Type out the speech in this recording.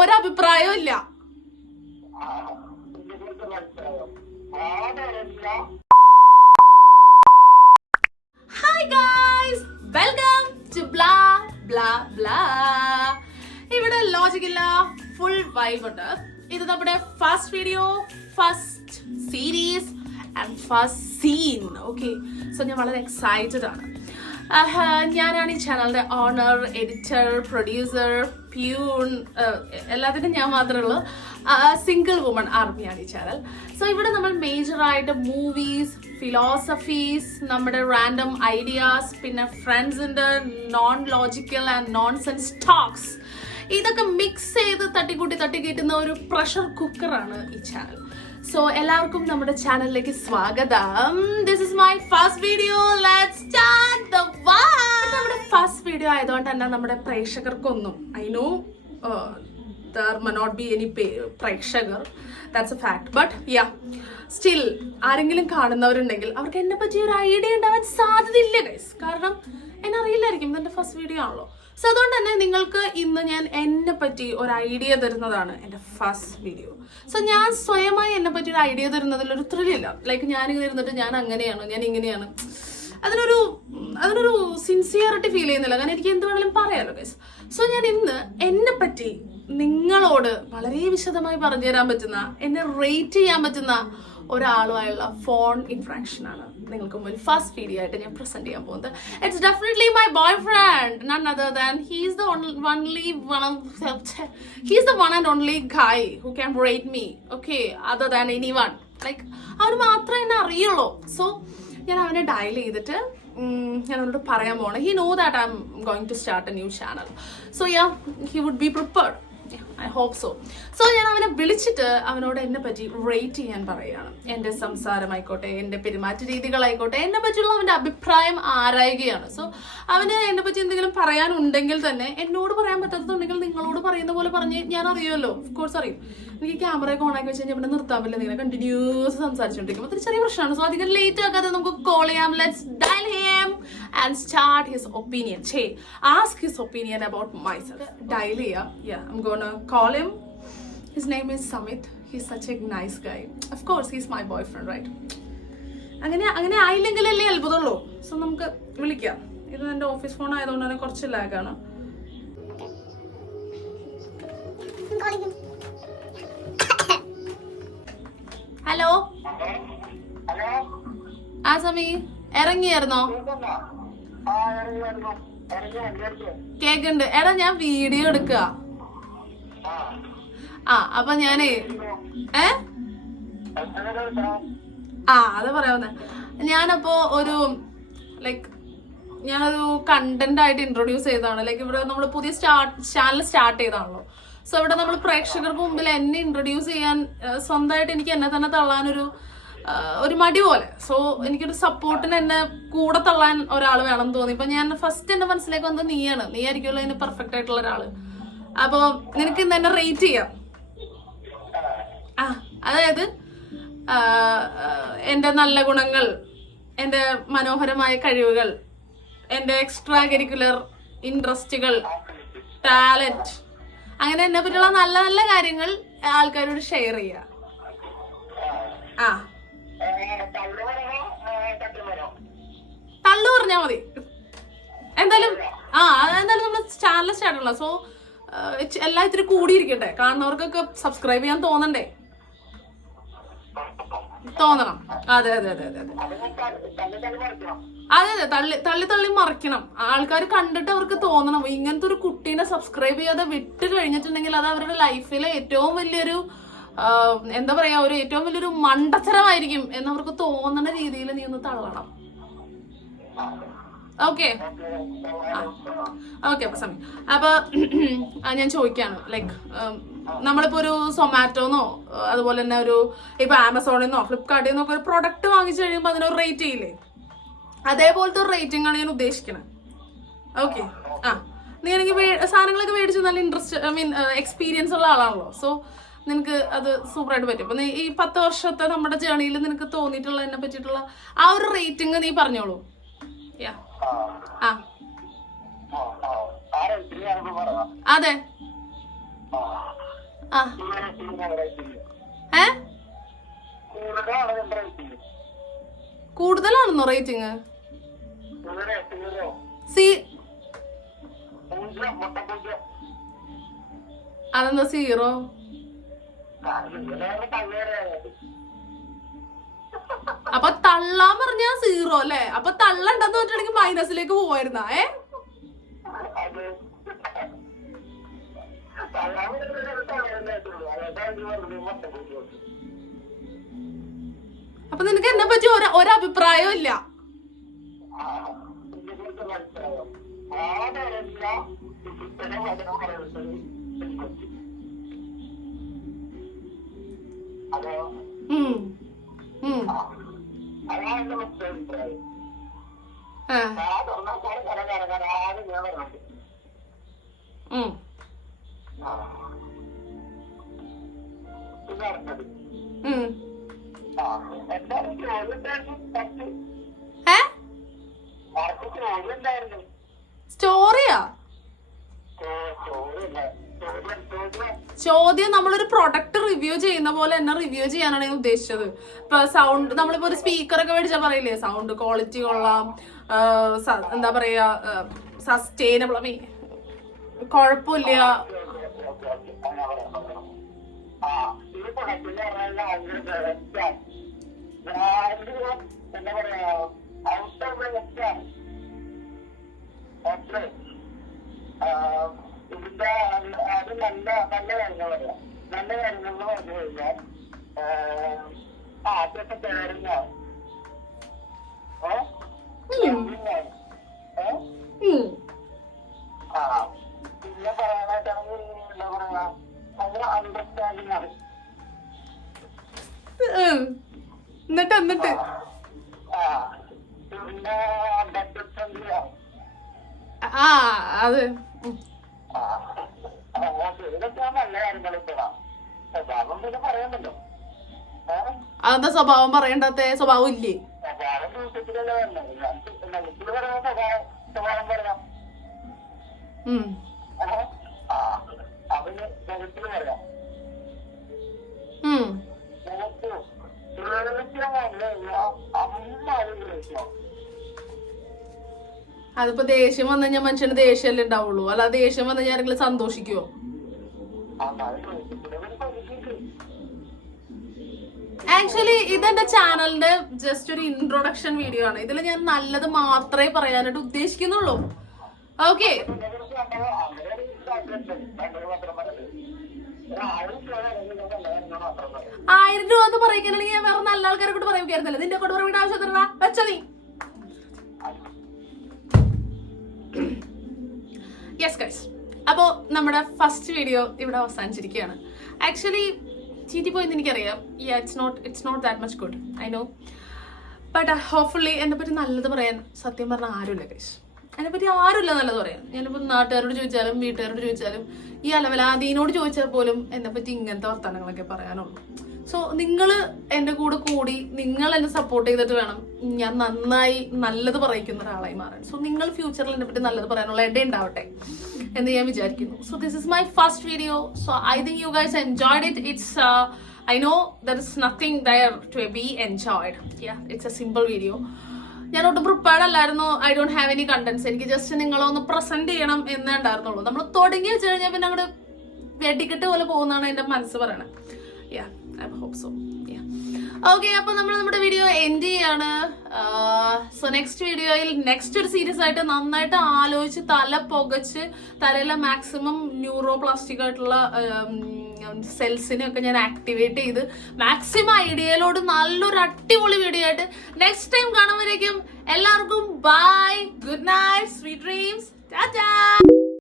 ഒരഭിപ്രായവും ഇല്ല. Hi guys, welcome to blah blah blah. ഇവിടെ logic ഇല്ല, ഫുൾ വൈബ് ഉണ്ട്. ഇത് നമ്മുടെ first video, first series and first scene. Okay, so ഞാൻ വളരെ എക്സൈറ്റഡ് ആണ്. ഞാനാണ് ഈ ചാനലിന്റെ ഓണർ, എഡിറ്റർ, പ്രൊഡ്യൂസർ, പ്യൂൺ, എല്ലാത്തിനും ഞാൻ മാത്രമേ ഉള്ളൂ. സിംഗിൾ വുമൺ ആർമിയാണ് ഈ ചാനൽ. സോ ഇവിടെ നമ്മൾ മേജറായിട്ട് മൂവീസ്, ഫിലോസഫീസ്, നമ്മുടെ റാൻഡം ഐഡിയാസ്, പിന്നെ ഫ്രണ്ട്സിന്റെ non logical and nonsense talks, ഇതൊക്കെ മിക്സ് ചെയ്ത് തട്ടിക്കൂട്ടുന്ന ഒരു പ്രഷർ കുക്കറാണ് ഈ ചാനൽ. സോ എല്ലാവർക്കും നമ്മുടെ ചാനലിലേക്ക് സ്വാഗതം. This is my first video. Let's start the vibe. നമ്മുടെ ഫസ്റ്റ് വീഡിയോ ആയതുകൊണ്ട് തന്നെ നമ്മുടെ പ്രേക്ഷകർക്കൊന്നും, I know there may not be any പ്രേക്ഷകർ, that's a fact, but yeah, still ആരെങ്കിലും കാണുന്നവരുണ്ടെങ്കിൽ അവർക്ക് എന്നെ പറ്റി ഒരു ഐഡിയ ഉണ്ടാവാൻ സാധ്യതയില്ല ഗൈസ്. കാരണം എന്നെ അറിയില്ലായിരിക്കും, ഇതെന്റെ ഫസ്റ്റ് വീഡിയോ ആണല്ലോ. സോ അതുകൊണ്ട് തന്നെ നിങ്ങൾക്ക് ഇന്ന് ഞാൻ എന്നെ പറ്റി ഒരു ഐഡിയ തരുന്നതാണ് എൻ്റെ ഫസ്റ്റ് വീഡിയോ. സോ ഞാൻ സ്വയമായി എന്നെ പറ്റി ഒരു ഐഡിയ തരുന്നതിൽ ഒരു ത്രില്ലില്ല. ലൈക്ക് ഞാനിങ്ങനെ ഇരുന്നിട്ട് ഞാൻ അങ്ങനെയാണ്, ഞാൻ ഇങ്ങനെയാണ്, അതിനൊരു സിൻസിയറിറ്റി ഫീൽ ചെയ്യുന്നില്ല. കാരണം എനിക്ക് എന്ത് വേണമെങ്കിലും പറയാലോ ഗൈസ്. സോ ഞാൻ ഇന്ന് എന്നെ പറ്റി നിങ്ങളോട് വളരെ വിശദമായി പറഞ്ഞു തരാൻ പറ്റുന്ന, എന്നെ റേറ്റ് ചെയ്യാൻ പറ്റുന്ന ഒരാളുമായുള്ള ഫോൺ ഇൻട്രാക്ഷൻ ആണ് നിങ്ങൾക്ക് മുന്നിൽ ഫസ്റ്റ് വീഡിയോ ആയിട്ട് ഞാൻ പ്രസന്റ് ചെയ്യാൻ പോകുന്നത്. It's definitely my boyfriend, none other than he's the one and only guy who can rate me, okay, other than anyone. Like അവന് മാത്രമേ എന്നെ അറിയുള്ളൂ. സോ ഞാൻ അവനെ ഡയൽ ചെയ്തിട്ട് ഞാൻ അവനോട് പറയാൻ പോകണം. He know that I am going to start a new channel. So yeah, he would be prepared. I hope so. So ഞാൻ അവനെ വിളിച്ചിട്ട് അവനോട് എന്നെ പറ്റി റേറ്റ് ചെയ്യാൻ പറയുകയാണ്. എൻ്റെ സംസാരമായിക്കോട്ടെ, എൻ്റെ പെരുമാറ്റ രീതികളായിക്കോട്ടെ, എന്നെ പറ്റിയുള്ള അവൻ്റെ അഭിപ്രായം ആരായുകയാണ്. സോ അവന് എന്നെ പറ്റി എന്തെങ്കിലും പറയാനുണ്ടെങ്കിൽ തന്നെ എന്നോട് പറയാൻ പറ്റാത്തതുണ്ടെങ്കിൽ നിങ്ങളോട് പറയുന്ന പോലെ പറഞ്ഞ് ഞാൻ അറിയുമല്ലോ, ഓഫ് കോഴ്സ് അറിയും. എനിക്ക് ക്യാമറയൊക്കെ ഓണാക്കി വെച്ച് കഴിഞ്ഞാൽ ഇവിടെ നിർത്താൻ പറ്റില്ല, നിങ്ങളെ കണ്ടിന്യൂസ് സംസാരിച്ചുകൊണ്ടിരിക്കും. അതൊരു ചെറിയ പ്രശ്നമാണ്. സോ അധികം ലേറ്റ് ആക്കാതെ നമുക്ക് കോൾ ചെയ്യാം. Let's dial him and start his opinion. Ask his opinion about myself. Dial ചെയ്യാം. I'm gonna call him. His name is Samit. He's such a nice guy. Of course, he's my boyfriend, right? അങ്ങനെ ആയില്ലെങ്കിലല്ലേ അത്ഭുതമുള്ളൂ. So നമുക്ക് വിളിക്കാം. ഇത് എൻ്റെ office phone ആയതുകൊണ്ട് തന്നെ കുറച്ച് ലാഗാണ്. Hello. ആ സമി ഇറങ്ങിയായിരുന്നോ? കേക്കുണ്ട്. എടാ ഞാൻ വീഡിയോ എടുക്കുക. അപ്പൊ ഞാനേ അത് പറയാവുന്ന ഞാനപ്പോ ഞാനൊരു കണ്ടന്റ് ആയിട്ട് ഇൻട്രൊഡ്യൂസ് ചെയ്തതാണ്. ലൈക്ക് ഇവിടെ നമ്മൾ പുതിയ ചാനൽ സ്റ്റാർട്ട് ചെയ്താണല്ലോ. സോ ഇവിടെ നമ്മൾ പ്രേക്ഷകർക്ക് മുമ്പിൽ എന്നെ ഇൻട്രൊഡ്യൂസ് ചെയ്യാൻ, സ്വന്തമായിട്ട് എനിക്ക് എന്നെ തന്നെ തള്ളാനൊരു മടി പോലെ. സോ എനിക്കൊരു സപ്പോർട്ടിന് എന്നെ കൂടെ തള്ളാൻ ഒരാൾ വേണം തോന്നി. ഇപ്പൊ ഞാൻ ഫസ്റ്റ് എന്റെ മനസ്സിലേക്ക് വന്നത് നീ ആയിരിക്കുമല്ലോ അതിന് പെർഫെക്റ്റ് ആയിട്ടുള്ള ഒരാള്. അപ്പൊ നിനക്ക് ഇന്ന് എന്നെ റേറ്റ് ചെയ്യാം. അതായത് എന്റെ നല്ല ഗുണങ്ങൾ, എന്റെ മനോഹരമായ കഴിവുകൾ, എന്റെ എക്സ്ട്രാ കരിക്കുലർ ഇൻട്രസ്റ്റുകൾ, ടാലന്റ്, അങ്ങനെ എന്നെ പറ്റിയുള്ള നല്ല നല്ല കാര്യങ്ങൾ ആൾക്കാരോട് ഷെയർ ചെയ്യുക. തള്ളു പറഞ്ഞാ മതി. എന്തായാലും നമ്മൾ ചാനൽ സ്റ്റാർട്ട് ഉള്ള. സോ എല്ലാം ഇത്തിരി കൂടിയിരിക്കട്ടെ. കാണുന്നവർക്കൊക്കെ സബ്സ്ക്രൈബ് ചെയ്യാൻ തോന്നണം. അതെ തള്ളി മറിക്കണം. ആൾക്കാർ കണ്ടിട്ട് അവർക്ക് തോന്നണം ഇങ്ങനത്തെ ഒരു കുട്ടീനെ സബ്സ്ക്രൈബ് ചെയ്യാതെ വിട്ട് കഴിഞ്ഞിട്ടുണ്ടെങ്കിൽ അത് അവരുടെ ലൈഫിലെ ഏറ്റവും വലിയൊരു എന്താ പറയാ, ഏറ്റവും വലിയൊരു മണ്ടത്തരമായിരിക്കും എന്നവർക്ക് തോന്നുന്ന രീതിയിൽ നീ ഒന്ന് തള്ളണം. ഓക്കെ അപ്പൊ സമയം. അപ്പൊ ഞാൻ ചോദിക്കാണ്, ലൈക്ക് നമ്മളിപ്പോ ഒരു സൊമാറ്റോന്നോ അതുപോലെ തന്നെ ഇപ്പൊ ആമസോണിൽ നിന്നോ ഫ്ലിപ്കാർട്ടിൽ നിന്നോ ഒരു പ്രൊഡക്റ്റ് വാങ്ങിച്ചു കഴിയുമ്പോൾ അതിനൊരു റേറ്റ് ചെയ്യില്ലേ, അതേപോലത്തെ ഒരു റേറ്റിംഗ് ആണ് ഞാൻ ഉദ്ദേശിക്കുന്നത്. ഓക്കെ. നീ എനിക്ക് സാധനങ്ങളൊക്കെ മേടിച്ച് നല്ല എക്സ്പീരിയൻസ് ഉള്ള ആളാണല്ലോ. സോ നിനക്ക് അത് സൂപ്പറായിട്ട് പറ്റും. അപ്പൊ ഈ 10 വർഷത്തെ നമ്മുടെ ജേണിയിൽ നിനക്ക് തോന്നിയിട്ടുള്ള എന്നെ പറ്റിയിട്ടുള്ള ആ ഒരു റേറ്റിംഗ് നീ പറഞ്ഞോളൂ. അതെ. ആ ഏ കൂടുതലാണെന്നോ റേറ്റിംഗ്? അതെന്താ 0? അപ്പൊ തള്ളാൻ പറഞ്ഞാ 0 അല്ലേ? അപ്പൊ തള്ളണ്ടെന്ന് വെച്ചിട്ടുണ്ടെങ്കിൽ മൈനസിലേക്ക് പോവായിരുന്ന അപ്പൊ നിനക്ക് എന്നെ പറ്റി ഒരഭിപ്രായവും ഇല്ല. സ്റ്റോറിയാ? ചോദ്യം നമ്മളൊരു പ്രൊഡക്റ്റ് റിവ്യൂ ചെയ്യുന്ന പോലെ തന്നെ റിവ്യൂ ചെയ്യാനാണ് ഞാൻ ഉദ്ദേശിച്ചത്. ഇപ്പൊ സൗണ്ട്, നമ്മളിപ്പോ ഒരു സ്പീക്കർ ഒക്കെ മേടിച്ചാൽ പറയില്ലേ സൗണ്ട് ക്വാളിറ്റി കൊള്ളാം, എന്താ പറയാ സസ്റ്റൈനബിൾ, കുഴപ്പമില്ല. ഇതിന്റെ അത് നല്ല കാര്യങ്ങൾ പറയാം. നല്ല കാര്യങ്ങൾ എന്ന് പറഞ്ഞു കഴിഞ്ഞാൽ ആദ്യമൊക്കെ തേരുന്ന പിന്നെ പറയാനായിട്ടാണെങ്കിൽ എന്താ പറയാ നല്ല അണ്ടർസ്റ്റാൻഡിങ് ആണ്. എന്നിട്ട് പിന്നെ ബഡ്ജറ്റ് ഫ്രണ്ട്ലി ആണ്. അത് അതെന്താ സ്വഭാവം പറയണ്ടത്തെ? സ്വഭാവം ഇല്ലേ? അതിപ്പോ ദേഷ്യം വന്നു കഴിഞ്ഞാൽ മനുഷ്യന് ദേഷ്യമല്ലേ ഉണ്ടാവുള്ളൂ, അല്ലാതെ ദേഷ്യം വന്നു കഴിഞ്ഞാൽ ആരെങ്കിലും സന്തോഷിക്കുവോ? ആക്ച്വലി ഇതെന്റെ ചാനലിന്റെ ജസ്റ്റ് ഒരു ഇൻട്രൊഡക്ഷൻ വീഡിയോ ആണ്. ഇതിൽ ഞാൻ നല്ലത് മാത്രമേ പറയാനായിട്ട് ഉദ്ദേശിക്കുന്നുള്ളൂ. ഓക്കെ, 1000 രൂപ എന്ന് പറയുകയാണെങ്കിൽ ഞാൻ വേറെ നല്ല ആൾക്കാരെ കൂടെ പറയുകയായിരുന്നല്ലോ. നിന്റെ കൂടെ പറയേണ്ട ആവശ്യത്തിനുള്ള വെച്ച നീ. യെസ് ഗൈസ്, അപ്പോൾ നമ്മുടെ ഫസ്റ്റ് വീഡിയോ ഇവിടെ അവസാനിച്ചിരിക്കുകയാണ്. ആക്ച്വലി ചീറ്റിപ്പോയെന്ന് എനിക്കറിയാം. It's not that much good, I know. But hopefully എന്നെ പറ്റി നല്ലത് പറയാൻ സത്യം പറഞ്ഞാൽ ആരുമില്ല ഗൈസ്. അതിനെപ്പറ്റി ആരുമില്ല നല്ലത് പറയാം. ഞാനിപ്പോൾ നാട്ടുകാരോട് ചോദിച്ചാലും വീട്ടുകാരോട് ചോദിച്ചാലും ഈ അലവലാദീനോട് ചോദിച്ചാൽ പോലും എന്നെപ്പറ്റി ഇങ്ങനത്തെ വർത്തമാനങ്ങളൊക്കെ പറയാനുള്ളൂ. സോ നിങ്ങൾ എൻ്റെ കൂടെ കൂടി നിങ്ങൾ എന്നെ സപ്പോർട്ട് ചെയ്തിട്ട് വേണം ഞാൻ നന്നായി നല്ലത് പറയിക്കുന്ന ഒരാളായി മാറാൻ. സോ നിങ്ങൾ ഫ്യൂച്ചറിൽ എന്നെ പറ്റി നല്ലത് പറയാനുള്ള ഇട ഉണ്ടാവട്ടെ എന്ന് ഞാൻ വിചാരിക്കുന്നു. So this is my first video. So I think you guys enjoyed it. It's I know there is nothing there to be enjoyed. Yeah, it's a simple video. ഞാൻ ഒട്ടും പ്രിപ്പയർഡ് അല്ലായിരുന്നു. I don't have any contents. എനിക്ക് just നിങ്ങളൊന്ന് present ചെയ്യണം എന്നേ ഉണ്ടായിരുന്നുള്ളൂ. നമ്മൾ തുടങ്ങി വെച്ച് കഴിഞ്ഞാൽ പിന്നെ അങ്ങോട്ട് വെടിക്കെട്ട് പോലെ പോകുന്നതാണ് എൻ്റെ മനസ്സ് പറയണത്. Yeah, I hope so. Yeah, okay, അപ്പൊ നമ്മൾ നമ്മുടെ വീഡിയോ എൻഡ് ചെയ്യാണ്. സോ നെക്സ്റ്റ് വീഡിയോയിൽ നെക്സ്റ്റ് ഒരു സീരീസ് ആയിട്ട് നന്നായിട്ട് ആലോചിച്ച് തല പുകച്ച് തലയിലെ മാക്സിമം ന്യൂറോപ്ലാസ്റ്റിക് ആയിട്ടുള്ള സെൽസിനെയൊക്കെ ഞാൻ ആക്ടിവേറ്റ് ചെയ്ത് മാക്സിമം ഐഡിയയിലോട് നല്ലൊരു അടിപൊളി വീഡിയോ ആയിട്ട് നെക്സ്റ്റ് ടൈം കാണുമ്പോഴേക്കും എല്ലാവർക്കും bye, good night, sweet dreams, Tata.